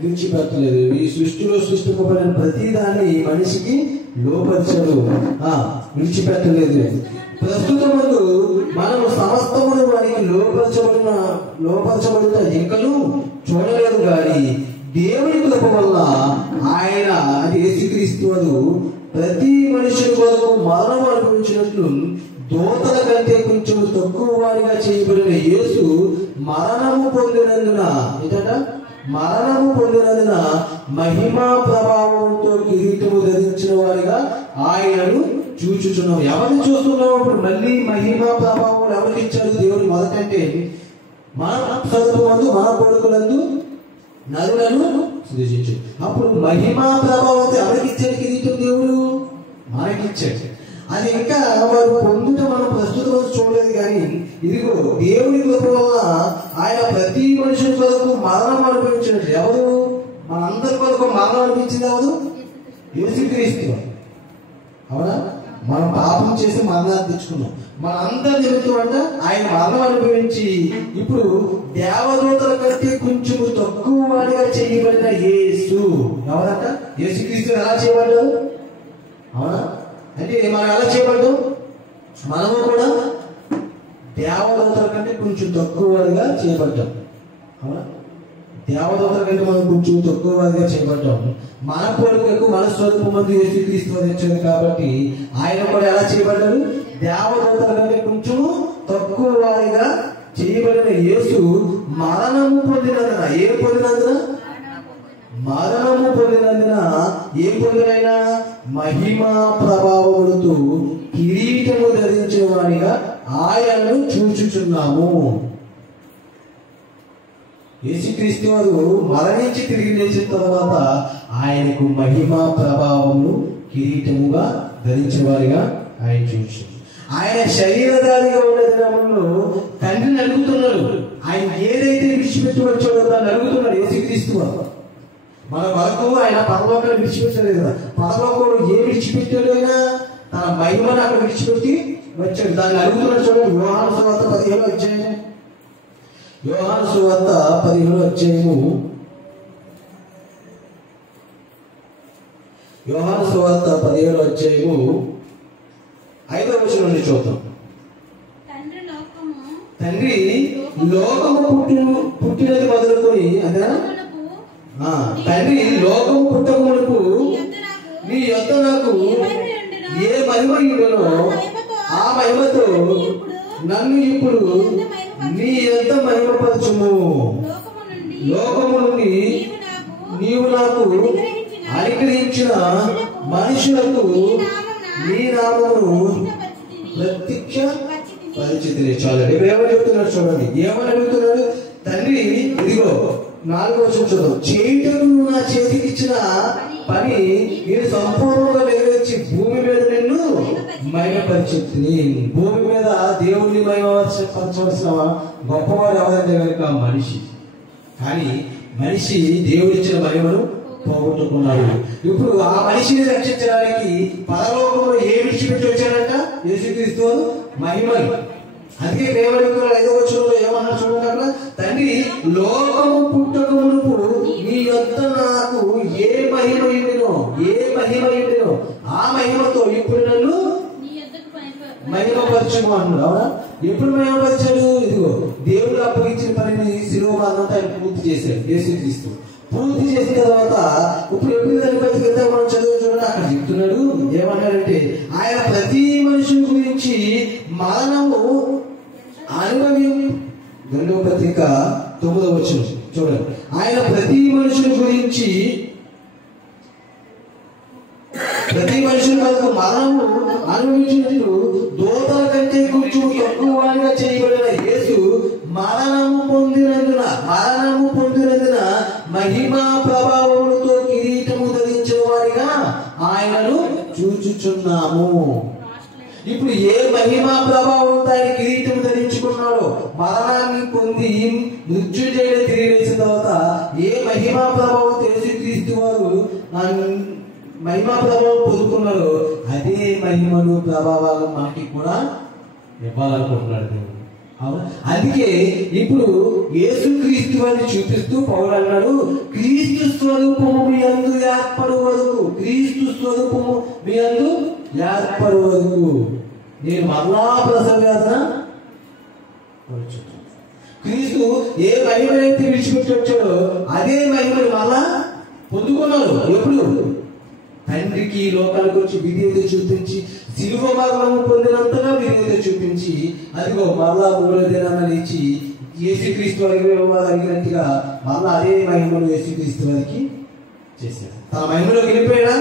విడిచిపెట్టలేదు. ఈ సృష్టిలో సృష్టింపబడిన ప్రతి దాన్ని మనిషికి లోపరచడు, విడిచిపెట్టలేదు. ప్రస్తుతం మనము సమస్తమును వారికి లోపరచబడిన ఇంకను చూడలేదు, కానీ దేవుని కృప వల్ల ఆయన అది యేసుక్రీస్తు ప్రతి మనుషుల కొరకు మరణం అనుభవించినట్లు దూతల కంటే కొంచెం తక్కువ వారిగా చేయబడిన యేసు మరణము పొందినందున మహిమా ప్రభావంతో కిరీటము ధరించిన వారిగా ఆయనను చూచుచున్నాం. ఎవరిని చూస్తున్నాం? ఇప్పుడు మళ్ళీ మహిమా ప్రభావం ఎవరికి ఇచ్చాడు దేవుడు? మొదటంటే మన చదువుమందు మన కొడుకులందు నరులను సృజించు. అప్పుడు మహిమా ప్రభావంతో ఎవరికి ఇచ్చాడు కిరీటం? దేవుడు మనకిచ్చాడు. అది ఇంకా వారు పొందుట మనం ప్రస్తుతం చూడలేదు, కానీ ఇదిగో దేవుని కృప వల్ల ఆయన ప్రతి మనుషుల కొరకు మరణం అనిపించినట్టు. ఎవరు? మనందరి కొరకు మరణం అనిపించింది ఎవరు? యేసుక్రీస్తు. అవునా? మనం పాపం చేసి మరణాన్ని తెచ్చుకున్నాం. మనందరి నిమిత్తం అంటే ఆయన మరణం అనుభవించి ఇప్పుడు దేవదూతల కంటే కొంచెం తక్కువ వాడిగా చేయబడిన యేసు. ఎవరంట? యేసుక్రీస్తు ఎలా చేయబడ్డాడు? అవునా? అంటే మనం ఎలా చేయబడ్డాం? మనము కూడా దేవదూతల కంటే కొంచెం తక్కువ వాడిగా చేయబడ్డాం. అవునా? దేవదూతల కంటే మనం కొంచెం తక్కువ వాడిగా చేయబడ్డాం. మన పోలికకు మన స్వరూపమందు యేసుక్రీస్తు వచ్చాడు కాబట్టి ఆయన కూడా ఎలా చేయబడ్డాడు? దేవదూతల కంటే కొంచెం తక్కువ వారిగా చేయబడిన యేసు మరణము పొందినందున ఏం పొందినైనా మహిమా ప్రభావములతో కిరీటము ధరించిన వారిగా ఆయనను చూచుచున్నాము. యేసుక్రీస్తు వారు మరణించి తిరిగి లేచిన తర్వాత ఆయనకు మహిమా ప్రభావమును కిరీటముగా ధరించిన వారిగా ఆయన చూచుచున్నాము. ఆయన శరీరధారిగా ఉన్న దినముల్లో తండ్రిని అడుగుతున్నాడు. ఆయన ఏదైతే విడిచిపెట్టి వచ్చాడో దాన్ని అడుగుతున్నాడు యేసుక్రీస్తు వారు. మన వరకు ఆయన పరలోకాన్ని విడిచిపెట్టలేదు కదా. పరలోకంలో ఏ విడిచిపెట్టాడు? అయినా తన మహిమను అక్కడ విడిచిపెట్టి వచ్చాడు. దాన్ని అడుగుతున్నాడు. చూడండి, యోహాను సువార్త 15వ అధ్యాయము. యోహాను సువార్త 15వ అధ్యాయము. యోహాను సువార్త 15వ అధ్యాయము 5వ వచనం నుండి చూద్దాం. తండ్రి లోకము పుట్టినది మొదలుకొని అదా తండ్రి లోకము పుట్టక మునుపు నీ యొద్ద నాకు ఏ మహిమ ఉండనో ఆ మహిమతో నన్ను ఇప్పుడు నీ యొద్ద మహిమపరచుము. లోకము నుండి నీవు నాకు అనుగ్రహించిన మనుషులకు నీ నామమును ప్రత్యక్ష పరిచితిని. చాలండి. ఇప్పుడు ఏమని చెప్తున్నాడు చూడండి. ఏమని అడుగుతున్నాడు? తండ్రి ఇదిగో 4వ వచనం చూద్దాం. చేయుటకు నా చేతికి ఇచ్చిన పని నేను సంపూర్ణంగా నెరవేర్చి భూమి మీద నిన్ను మహిమపరిచితిని. భూమి మీద దేవుణ్ణి మహిమపరచవలసిన గొప్పవాడు ఎవరంటే కనుక మనిషి. కానీ మనిషి దేవుడిచ్చిన మహిమను పోగొట్టుకున్నాడు. ఇప్పుడు ఆ మనిషిని రక్షించడానికి పరలోకంలో ఏ విడిచిపెట్టి వచ్చాడంట? యేసుక్రీస్తు మహిమను. అందుకే ప్రేమడుగుతున్న 5వ వచనంలో ఏమన్నా చూడండి అక్కడ. తండ్రి లోకము పుట్టక మునుపు నీ యొద్ద నాకు ఏ మహిమ ఉండినో ఆ మహిమతో ఇప్పుడు నన్ను మహిమపరచుము అన్నాడు. అవునా? ఎప్పుడు మహిమపరిచాడు? ఇదిగో దేవుడు అప్పగించిన పనిని శిలువ మరణంతో ఆయన పూర్తి చేశాడు. యేసుక్రీస్తు పూర్తి చేసిన తర్వాత ఇప్పుడు ఎప్పుడు దాని పత్రిక మనం చదువు చూడండి. అక్కడ చెప్తున్నాడు ఏమన్నాడంటే ఆయన ప్రతి మనుషుల గురించి మరణము అనుభవం. 2వ పత్రిక 9వ వచనం చూడండి. ఆయన ప్రతి మనుషుల గురించి ప్రతి మనుషుల వరకు మరణము అనుభవించినట్లు దూతల కంటే కొంచెం తక్కువ వారిగా చేయబడిన యేసు మరణము పొందినందున మహిమా ప్రభావములతో కిరీటము ధరించిన వారిగా ఆయనను చూచుచున్నాము. ఇప్పుడు ఏ మహిమా ప్రభావంతో ఆయన కిరీటం ధరించుకున్నాడో, మరణాన్ని పొంది మృత్యుంజయుడు తిరిగి వేసిన తర్వాత ఏ మహిమా ప్రభావం యేసుక్రీస్తు వారు మహిమా ప్రభావం పొందుకున్నారో అదే మహిమను ప్రభావాలు మనకి కూడా ఇవ్వాలనుకుంటున్నాడు దేవుడు. అందుకే ఇప్పుడు యేసుక్రీస్తు వారిని చూపిస్తూ పౌలు అన్నాడు, క్రీస్తు స్వరూపము మీ యందు ఏర్పడు వరకు, క్రీస్తు స్వరూపము మీ యందు ఏర్పడు వరకు నేను మరలా ప్రసవ వేదన. క్రీస్తు ఏ మహిమనైతే విడిచిపెట్టి వచ్చాడో అదే మహిమను మరలా పొందుకున్నారు. ఎప్పుడు? తండ్రికి లోకానికి వచ్చి విధేయత చూపించి శిలువ మరణము పొందినంతగా విధేయత చూపించి అదిగో మరలా మూడో దినాన లేచి యేసుక్రీస్తు వారికి అడిగినట్టుగా మరలా అదే మహిమను యేసుక్రీస్తు వారికి చేశాడు. తన మహిమలో వెళ్ళిపోయాడా?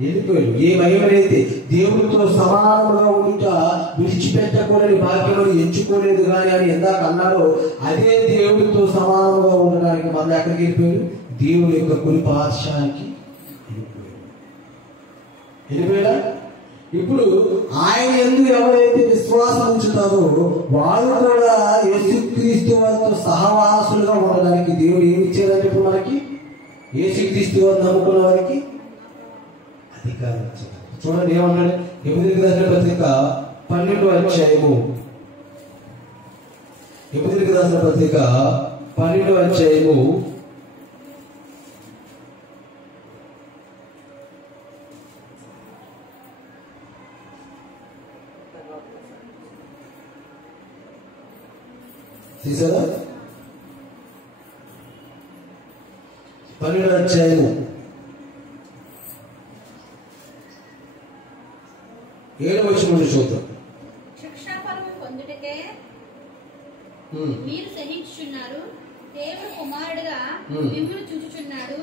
వెళ్ళిపోయాడు. ఏ మహిమనైతే దేవుడితో సమానముగా ఉండుట విడిచిపెట్టకూడని భాగ్యమును ఎంచుకోలేదు కానీ అని ఎందాక అన్నాడో అదే దేవుడితో సమానముగా ఉండడానికి మళ్ళీ ఎక్కడికి వెళ్ళిపోయాడు? దేవుడి యొక్క కుడి పార్శ్వానికి వెళ్ళిపోయాడా? ఇప్పుడు ఆయన యందు ఎవరైతే విశ్వాసం ఉంచుతారో వారు కూడా యేసుక్రీస్తు వారితో సహవాసులుగా ఉండడానికి దేవుడు ఏమి ఇచ్చారంటే ఇప్పుడు మనకి యేసుక్రీస్తు వారిని నమ్ముకున్న వారికి అధికారం ఇచ్చారు. చూడండి ఏమన్నాడు? ఎబ్రాయీయులకు రాసిన పత్రిక 12వ అధ్యాయము, ఎబ్రాయీయులకు రాసిన పత్రిక 12వ అధ్యాయము 12వ అధ్యాయము 7వ వచనం చూద్దాం. శిక్షాఫలము పొందుటకే మీరు సహించుచున్నారు, దేవుడు కుమారుడుగా మిమ్మును చూచుచున్నాడు.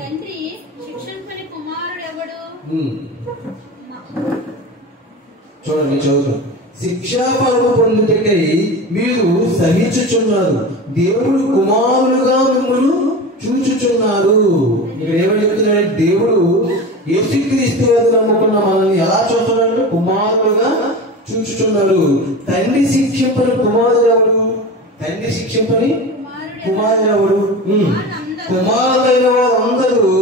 తండ్రి శిక్షింపని కుమారుడు ఎవడు? చూడండి చదువుతాం. శిక్షాఫలము పొందుటకై మీరు సహించుచున్నారు, దేవుడు కుమారులుగా మిమ్మల్ని చూచుచున్నారు. ఇక్కడ ఏమని చెప్తున్నాడు? దేవుడు యేసుక్రీస్తు వారిని నమ్ముకున్న మనల్ని ఎలా చూస్తున్నాడు? కుమారులుగా చూచుచున్నాడు. తండ్రి శిక్షింపని కుమారుడు ఎవడు? తండ్రి శిక్షింపని కుమారుడు ఎవడు? కుమారులైన వారందరూ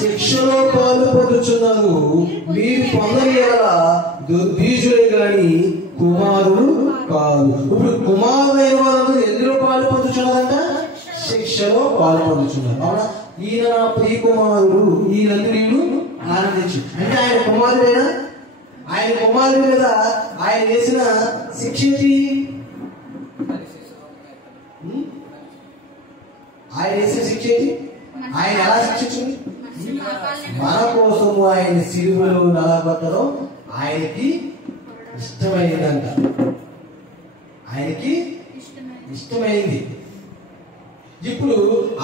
శిక్షలో పాలు పొందుతున్నారు. మీరు పొందని దుర్బీజులే గాని కుమారులు కాదు. ఇప్పుడు కుమారులైన వారందరూ ఎందులో పాలు పొందుతున్నారంట? శిక్షలో పాలు పొందుతున్నారు. అవునా? ఈయన నా ప్రియ కుమారుడు, ఈయనందు నేను ఆనందించు అంటే ఆయన కుమారుడైనా? ఆయన కుమారుడు మీద ఆయన చేసిన శిక్ష ఏంటి? ఆయన చేసిన శిక్ష ఏంటి? ఆయన ఎలా శిక్షించింది? మన కోసము ఆయన సిలువలో నలగొట్టడం ఆయనకి ఇష్టమైందంట. ఆయనకి ఇష్టమైంది. ఇప్పుడు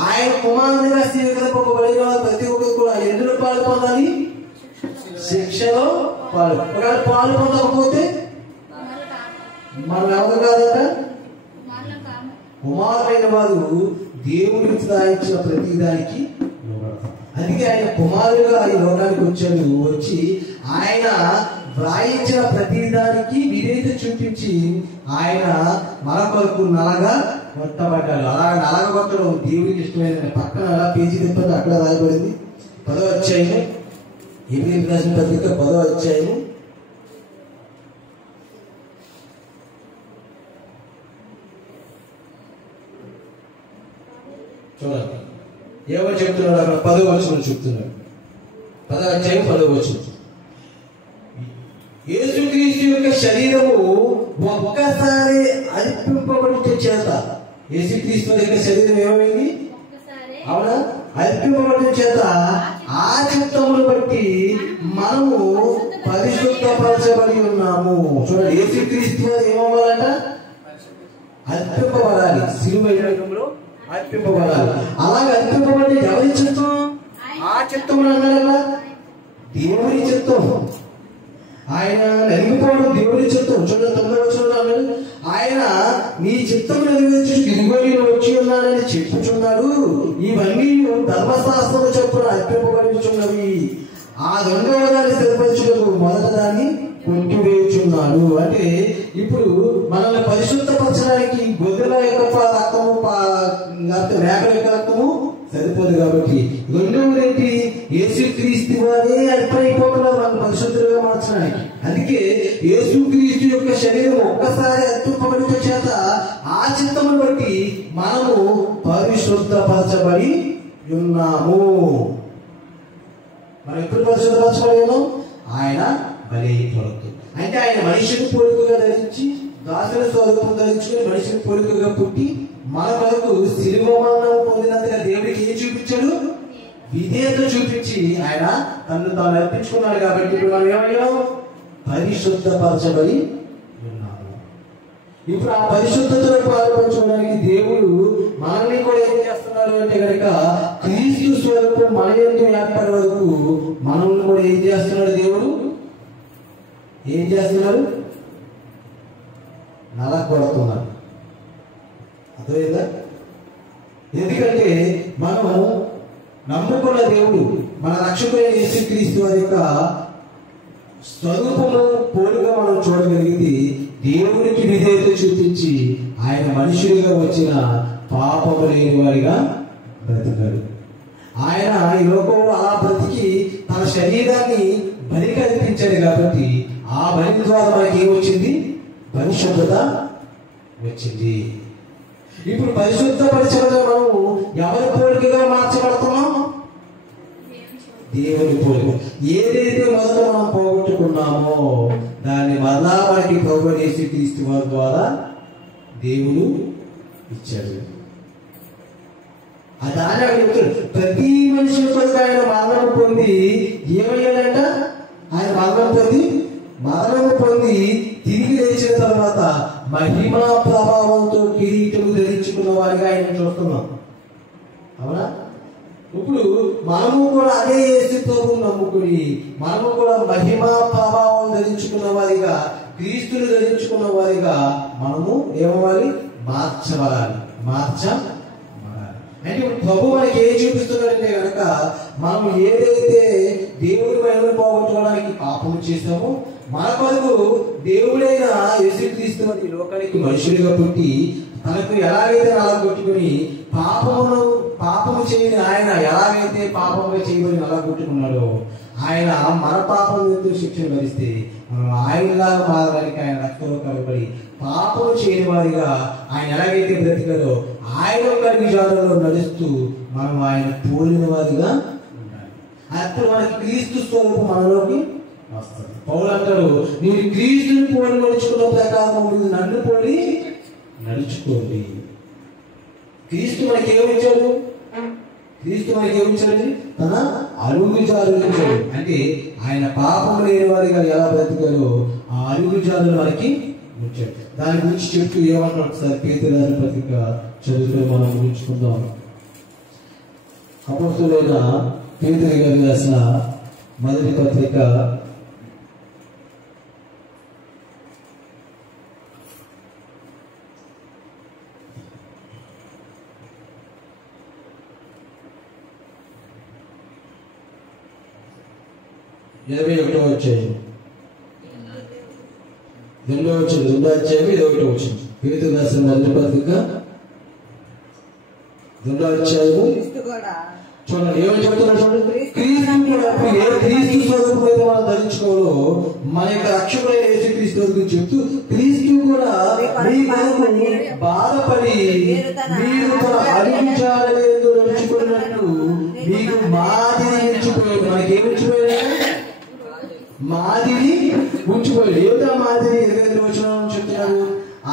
ఆయన కుమారుడిగా స్వీకరింపబడిన ప్రతి ఒక్కరు కూడా ఎందులో పాలు పొందాలి? శిక్షలో పాలు. ఒకవేళ పాలు పొందకపోతే మనం ఎవరు కాదంట? కుమారుడైన వారు దేవుడికి రాయించిన ప్రతి దానికి. అందుకే ఆయన కుమారుడుగా ఈ లోకానికి వచ్చాడు. వచ్చి ఆయన వ్రాయించిన ప్రతి దానికి విధేయత చూపించి ఆయన మన కొరకు నలగా కొట్టబడ్డాడు. అలా నలగొట్టడం దేవుడికి ఇష్టమైంది. పక్కన అలా పేజీ తిప్పండి, అక్కడ రాయబడింది 10వ అధ్యాయము, ఎబ్రాయీయులకు రాసిన పత్రిక 10వ అధ్యాయము 10వ చెప్తున్నాడు. అక్కడ 10వ వచనం చెప్తున్నాడు. 10వ అధ్యాయం 10వ వచనం. యేసుక్రీస్తు యొక్క శరీరము ఒక్కసారి అర్పింపబడి చేత, యేసుక్రీస్తు యొక్క శరీరం ఏమైంది? అవునా? అర్పింపబడి చేత ఆ చిత్తమును బట్టి మనము పరిశుద్ధపరచబడి ఉన్నాము. చూడండి, యేసుక్రీస్తు ఏమవ్వాలంట? అర్పింపబడాలి. సిలువ అర్పింపబడాలి. అలాగే అర్పింపబడి ఎవరి చిత్తం? ఆ చిత్తమును అన్నారా? దేవుడి చిత్తం. ఆయన నలిగిపోవడం దేవుడి చిత్తం. చూడండి 9వ వచనంలో ఆయన నీ చిత్తం నెరవేర్చు ఇదిగో నేను వచ్చి ఉన్నానని చెప్పుచున్నాడు. ఇవన్నీ ధర్మశాస్త్రము చొప్పున అర్పింపబడుచున్నవి. ఆ రెండవ దాన్ని స్థిరపరచుటకు మొదట దాన్ని కొట్టివేయుచున్నాడు. అంటే ఇప్పుడు మనల్ని పరిశుద్ధపరచడానికి గొర్రెల యొక్క రక్తము మేకల యొక్క రక్తము సరిపోదు. కాబట్టి రెండవది యేసుక్రీస్తు వారే అర్పణైపోతున్నారు మనం పరిశుద్ధులుగా మార్చడానికి. అందుకే యేసుక్రీస్తు యొక్క శరీరం ఒక్కసారి అర్పింపబడిన చేత ఆ చిత్తమును బట్టి మనము పరిశుద్ధపరచబడి ఉన్నాము. మనం ఎప్పుడు పరిశుద్ధపరచబడి ఉన్నాం? ఆయన బలి కొరకు. అంటే ఆయన మనిషిని పోలికగా ధరించి దాసుల స్వరూపం ధరించుకుని మనిషిని పోలికగా పుట్టి మన కొరకు శిలువ మరణం పొందినంతగా దేవుడికి ఏం చూపించాడు? విధేయత చూపించి ఆయన తను తాను అర్పించుకున్నాడు. కాబట్టి ఇప్పుడు మనం ఏమయ్యాం? పరిశుద్ధపరచబడి ఉన్నాము. ఇప్పుడు ఆ పరిశుద్ధతలో పాల్పంచడానికి దేవుడు మనల్ని కూడా ఏం చేస్తున్నాడు అంటే కనుక క్రీస్తు స్వరూపం మన యందు ఏర్పడే వరకు మనల్ని కూడా ఏం చేస్తున్నాడు? దేవుడు ఏం చేస్తున్నాడు? నలగొడుతున్నాడు. అర్థమైందా? ఎందుకంటే మనం నమ్ముకున్న దేవుడు మన రక్షకుడైన యేసుక్రీస్తు వారి యొక్క స్వరూపము పోలుగా మనం చూడగలిగింది. దేవునికి విధేయత చూపించి ఆయన మనుషుడిగా వచ్చిన పాపము లేని వారిగా బ్రతికాడు. ఆయన ఈ లోకంలో అలా బ్రతికి తన శరీరాన్ని బలి కల్పించాడు. కాబట్టి ఆ బలి ద్వారా మనకి ఏమొచ్చింది? పరిశుద్ధత వచ్చింది. ఇప్పుడు పరిశుద్ధపరచబడిన మనము ఎవరి పోలికగా మార్చబడుతున్నాం? దేవుని పోలిక. ఏదైతే మొదట మనం పోగొట్టుకున్నామో దాన్ని మరలా మనకి ప్రభువైన యేసుక్రీస్తు వారి ద్వారా దేవుడు ఇచ్చాడు. ఆ దాన్ని అక్కడ చెప్తాడు, ప్రతి మనిషి కొరకు ఆయన మరణం పొంది ఏమయ్యాడంట? ఆయన మరణం పొంది తిరిగి లేచిన తర్వాత మహిమా ప్రభావంతో కిరీటము ధరించుకున్న వారిగా ఆయన చూస్తున్నాం. అవునా? ఇప్పుడు మనము కూడా అదే యేసు ప్రభువును నమ్ముకుని మనము కూడా మహిమా ప్రభావం ధరించుకున్న వారిగా, క్రీస్తుని ధరించుకున్న వారిగా మనము ఏమవ్వాలి? మార్చబడాలి. అంటే ఇప్పుడు ప్రభు మనకి ఏం చూపిస్తున్నాడంటే కనుక మనం ఏదైతే దేవుడి మహిమను పోగొట్టుకోవడానికి పాపం చేస్తామో మన కొరకు దేవుడైన యేసుక్రీస్తు ఈ లోకానికి మనుషుడిగా పుట్టి తనకు ఎలాగైతే నలగొట్టుకుని పాపము చేయని ఆయన ఎలాగైతే పాపంగా చేయబడి నలగొట్టుకున్నాడో ఆయన మన పాపం ఎందుకు శిక్షణ భరిస్తే మనం ఆయనలాగా మారడానికి ఆయన రక్తంలో కలబడి పాపం చేయని వారిగా ఆయన ఎలాగైతే బ్రతికారో ఆయన విజాలలో నడుస్తూ మనం ఆయన పోలిన వారిగా ఉండాలి. అప్పుడు మనకి క్రీస్తు స్వరూపం మనలోకి వస్తుంది. పౌలు అంటాడు, మీరు క్రీస్తుని పోలి నడుచుకున్న ప్రకారం నన్ను పోలి నడుచుకోండి. క్రీస్తు మనకి ఏమిచ్చాడు? తన అరుగుజాలు ఇచ్చాడు. అంటే ఆయన పాపం లేని వారిగా ఎలా బ్రతికారో ఆ అరుగుజాలు మనకి ఉంచాడు. దాని గురించి చెప్తూ ఏమన్నా ఒకసారి పేతురు రాసిన పత్రిక చదువుతూ మనం ఊహించుకుందాం. అపోస్తలుడైన పేతురు గారు రాసిన మొదటి పత్రిక 21వ అధ్యాయం 2వ అధ్యాయం 21వ వచనం. పేతురు రాసిన మొదటి పత్రిక 2వ అధ్యాయము చూడండి ఏమని చెప్తున్నా చూడండి. క్రీస్తు స్వరూపమైన మనం ధరించుకోవడం మన యొక్క రక్షకుడైన యేసుక్రీస్తు గురించి చెప్తూ క్రీస్తు కూడా మీ కొరకు బాధపడి మీరు తన అడుగుజాడలేదు నడుచుకున్నట్టు మీకు మాదిరి ఉంచిపోయాడు. మనకేమిచ్చిపోయాడు? మాదిరి ఉంచిపోయాడు. ఏమిటా మాదిరి? 22వ వచనం చెప్తున్నాడు,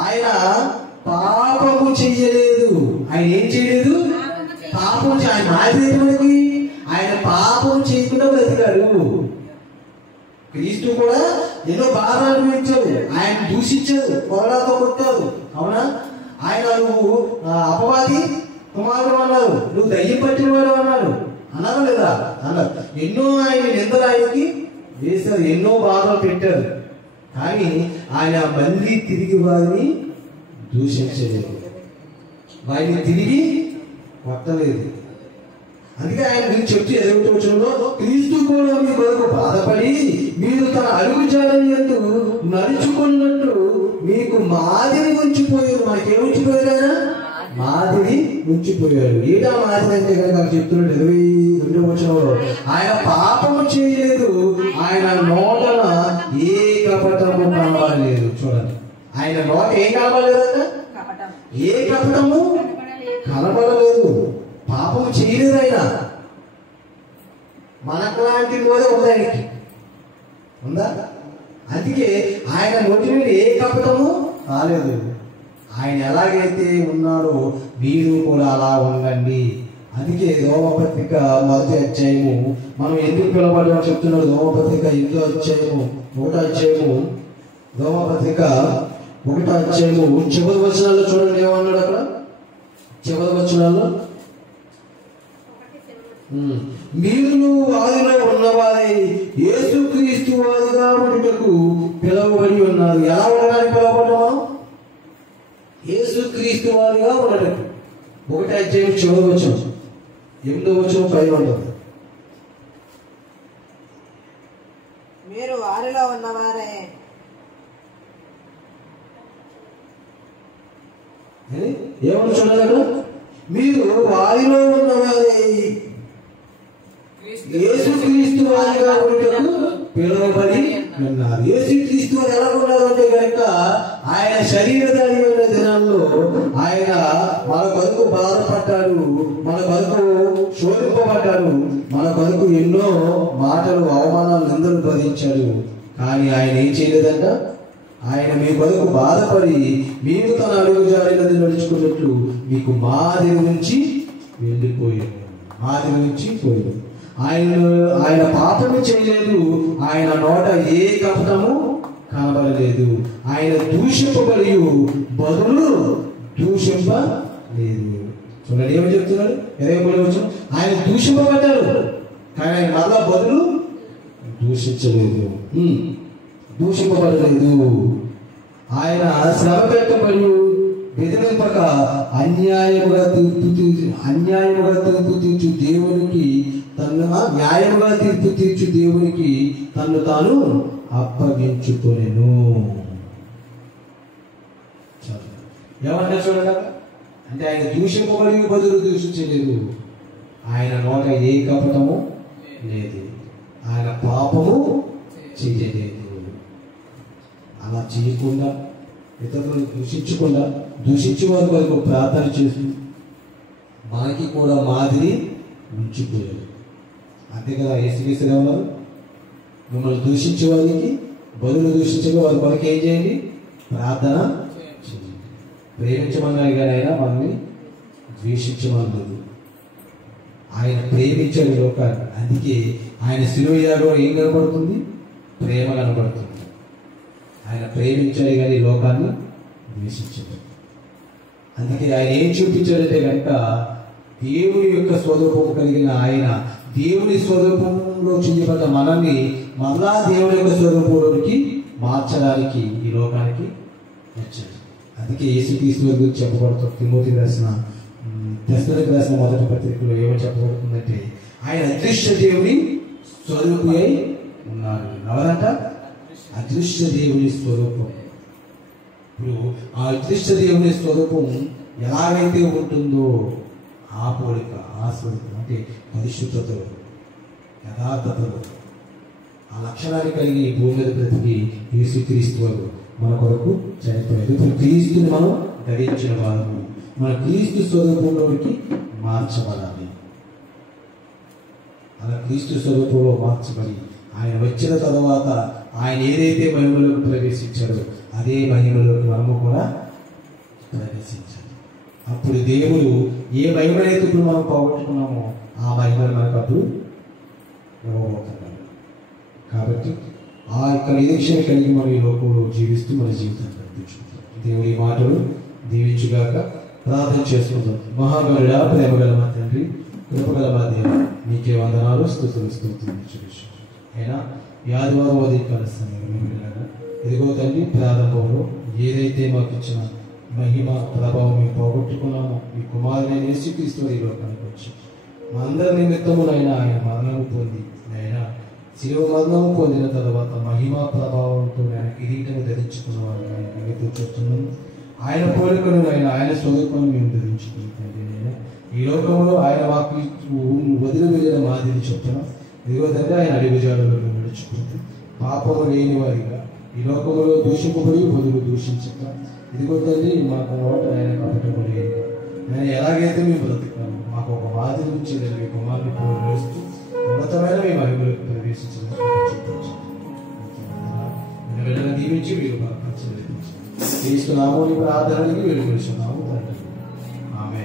ఆయన పాపము చెయ్యలేదు. ఆయన ఏం చేయలేదు? పాపం. ఆయన మాదిరి మనకి ఆయన పాపం చేయకుండా బ్రతికాడు. క్రీస్తు కూడా ఎన్నో బాధలు అనుభవించాడు. ఆయన దూషించాడు, కొరడాతో కొట్టాడు. అవునా? ఆయన నువ్వు అపవాది కుమారుడు అన్నారు, నువ్వు దయ్యం పట్టిన వాడు అన్నారు. అన్నారు లేదా? అన్నారు. ఎన్నో ఆయన నిందలు ఆయనకి వేశారు, ఎన్నో బాధలు పెట్టారు. కానీ ఆయన మళ్ళీ తిరిగి వారిని దూషించలేదు, వారిని తిరిగి కొట్టలేదు. అందుకే ఆయన మీరు చెప్తే ఎదుగుతూచంలో క్రీస్తు కూడా మీ కొరకు బాధపడి మీరు తన అడుగు జాడలందు నడుచుకున్నట్లు మీకు మాదిరి ఉంచిపోయారు. మనకేముంచిపోయారు? ఆయన మాదిరి ఉంచిపోయాడు. ఏటా మాదిరి అంటే కనుక చెప్తున్నాడు 22వ వచనంలో, ఆయన పాపము చేయలేదు, ఆయన నోటన ఏ కపటము కనబడలేదు. చూడండి, ఆయన నోట ఏం కనబడలేదట? ఏ కపటము కనబడలేదు. పాపం చేయలేదు ఆయన. మనకు లాంటి నోరే ఉంది ఆయనకి, ఉందా? అందుకే ఆయన నోటి నుండి ఏ కపటము రాలేదు. ఆయన ఎలాగైతే ఉన్నాడో మీరు కూడా అలా ఉండండి. అందుకే రోమపత్రిక 1వ అధ్యాయము మనం ఎందుకు పిలవబడ్డామో చెప్తున్నాడు. రోమపత్రిక 8వ అధ్యాయము 1వ అధ్యాయము రోమపత్రిక 1వ అధ్యాయము చివరి వచనాల్లో చూడండి ఏమన్నాడు అక్కడ. చివరి వచనాల్లో మీరు వారిలో ఉన్నవారై యేసుక్రీస్తు వారిగా ఉండుటకు పిలువబడి ఉన్నారు. ఎలా ఉండడానికి పిలువబడ్డాము? యేసుక్రీస్తు వారిగా ఉండటం. 1వ అధ్యాయం చివరి వచనం 8వ వచనం పైన ఉంటుంది. మీరు వారిలో ఉన్నవారే ఏమని చూడాలి అక్కడ? మీరు వారిలో ఉన్నవారే యేసుక్రీస్తు వారిగా ఉండుటకు పిలువబడి ఉన్నారు. యేసుక్రీస్తు వారు ఎలా ఉన్నారు అంటే కనుక ఆయన శరీరధారి అయిన దినాల్లో ఆయన మన కొరకు బాధపడ్డాడు, మన కొరకు శోధింపబడ్డాడు, మన కొరకు ఎన్నో మాటలు అవమానాలు నిందలు భరించాడు. కానీ ఆయన ఏం చేయలేదంట? ఆయన మీ కొరకు బాధపడి మీరు తన అడుగు జాడలందు నడుచుకున్నట్లు మీకు మాదిరి నుంచి వెళ్ళిపోయాడు. మాదిరి నుంచి పోయాడు. ఆయన పాపము చేయలేదు, ఆయన నోట ఏ కపటము కనబడలేదు. ఆయన దూషింపబడి బదులు దూషింపలేదు. చూడండి ఏమని చెప్తున్నాడు 23వ వచనం. ఆయన దూషింపబడ్డాడు కానీ ఆయన మరలా బదులు దూషించలేదు, దూషింపబడలేదు. ఆయన శ్రమ పెట్టబడి బెదిరింపక అన్యాయముగా తీర్పు తీర్చు దేవునికి తను న్యాయముగా తీర్పు తీర్చు దేవునికి తను తాను అప్పగించుకొనెను. ఏమన్నా చూడండి, అంటే ఆయన దూషింపబడి బదులు దూషించలేదు. ఆయన నోట ఏ కపటము లేదు, ఆయన పాపము చేయలేదు. అలా చేయకుండా ఇతరులను దూషించకుండా దూషించే వారి వరకు ప్రార్థన చేసి మనకి కూడా మాదిరి ఉంచిపోయాడు. అంతే కదా. యేసుక్రీస్తు ఉన్నారు, మిమ్మల్ని దూషించే వారికి బదులు దూషించగా వారి కొరకు ఏం చేయండి? ప్రార్థన చేయండి. ప్రేమించమన్నాడు కానీ ఆయన మనల్ని ద్వేషించమన్నది. ఆయన ప్రేమించాడు లోకాన్ని. అందుకే ఆయన శిలువ యాగంలో ఏం కనబడుతుంది? ప్రేమ కనబడుతుంది. ఆయన ప్రేమించాడు కానీ లోకాన్ని ద్వేషించాడు. అందుకే ఆయన ఏం చూపించాడంటే కనుక దేవుని యొక్క స్వరూపము కలిగిన ఆయన దేవుని స్వరూపంలో చేయబడ్డ మనల్ని మరలా దేవుని యొక్క స్వరూపంలోనికి మార్చడానికి ఈ లోకానికి వచ్చాడు. అందుకే యేసుక్రీస్తు గురించి చెప్పబడుతుంది. తిమోతికి రాసిన తెస్సలోనికీయులకు రాసిన 1వ పత్రికలో ఏమని చెప్పబడుతుందంటే ఆయన అదృశ్య దేవుని స్వరూపి అయి ఉన్నాడు. ఎవరంట? అదృశ్య దేవుని స్వరూపం. ఇప్పుడు ఆ అదృశ్య దేవుని స్వరూపం ఎలాగైతే ఉంటుందో ఆ పోలిక, ఆ స్వరూపం అంటే పరిశుద్ధతలో, యథార్థతలో ఆ లక్షణాన్ని కలిగి భూమి మీద బ్రతికి యేసుక్రీస్తు వారు మన కొరకు చనిపోయారు. ఇప్పుడు క్రీస్తుని మనం ధరించిన వారు మన క్రీస్తు స్వరూపంలోకి మార్చబడాలి. అలా క్రీస్తు స్వరూపంలో మార్చబడి ఆయన వచ్చిన తర్వాత ఆయన ఏదైతే మహిమలోకి ప్రవేశించాడో అదే మహిమలోకి మనము కూడా ప్రవేశించాలి. అప్పుడు దేవుడు ఏ మహిమనైతే ఇప్పుడు మనం పోగొట్టుకున్నామో ఆ మహిమను మనకు అప్పుడు ఇవ్వబోతున్నాడు. కాబట్టి ఆ యొక్క నిరీక్షణ కలిగి మనం ఈ లోకంలో జీవిస్తూ మన జీవితాన్ని నడిపించుకుంటాం. దేవుడి మాటలు దీవించుగాక. ప్రార్థన చేసుకుందాం. మహాగరుడా, ప్రేమగల మా తండ్రి, కృపగల మా దేవ, మీకే వందనాలు, స్తుతులు అయినా ఈ ఆదివారం ఉదయకాల సమయంలో ఇదిగో తండ్రి, ప్రారంభంలో ఏదైతే మాకు ఇచ్చిన మహిమ ప్రభావం మేము పోగొట్టుకున్నామో మీ కుమారుడైన యేసుక్రీస్తు ఈ లోకానికి వచ్చి మా అందరి నిమిత్తమునైనా ఆయన మరణము పొంది ఆయన శిలువ మరణము పొందిన తర్వాత మహిమా ప్రభావంతో ఆయన కిరీటము ధరించుకున్నవాడు ఆయన నిమిత్తం చూస్తున్నాం. ఆయన పోలికను ఆయన స్వరూపాన్ని మేము ధరించుకుంటుంది. నేను ఈ లోకంలో ఆయన వాకి వదిలి వెళ్ళిన మాదిరి చెప్తున్నాం. ఇదిగో తండ్రి ఆయన అడుగుజాడలో నడుచుకుంటూ పాపము లేని వారిగా ఈ లోకంలో దూషింపబడి వదులు దూషించక ఇదిగో తండ్రి మాకు నోట ఆయన కపటపడి నేను ఎలాగైతే మేము బ్రతుకుతాము మాకు ఒక మాదిరి నుంచి మీ కుమారుని పోలుస్తూ ఉన్నతమైన మీ మహిమలకు ప్రవేశించడం వెళ్ళని దీవించి మీరు తీసుకున్నాము ప్రార్థనకి వెళ్ళి ఆమె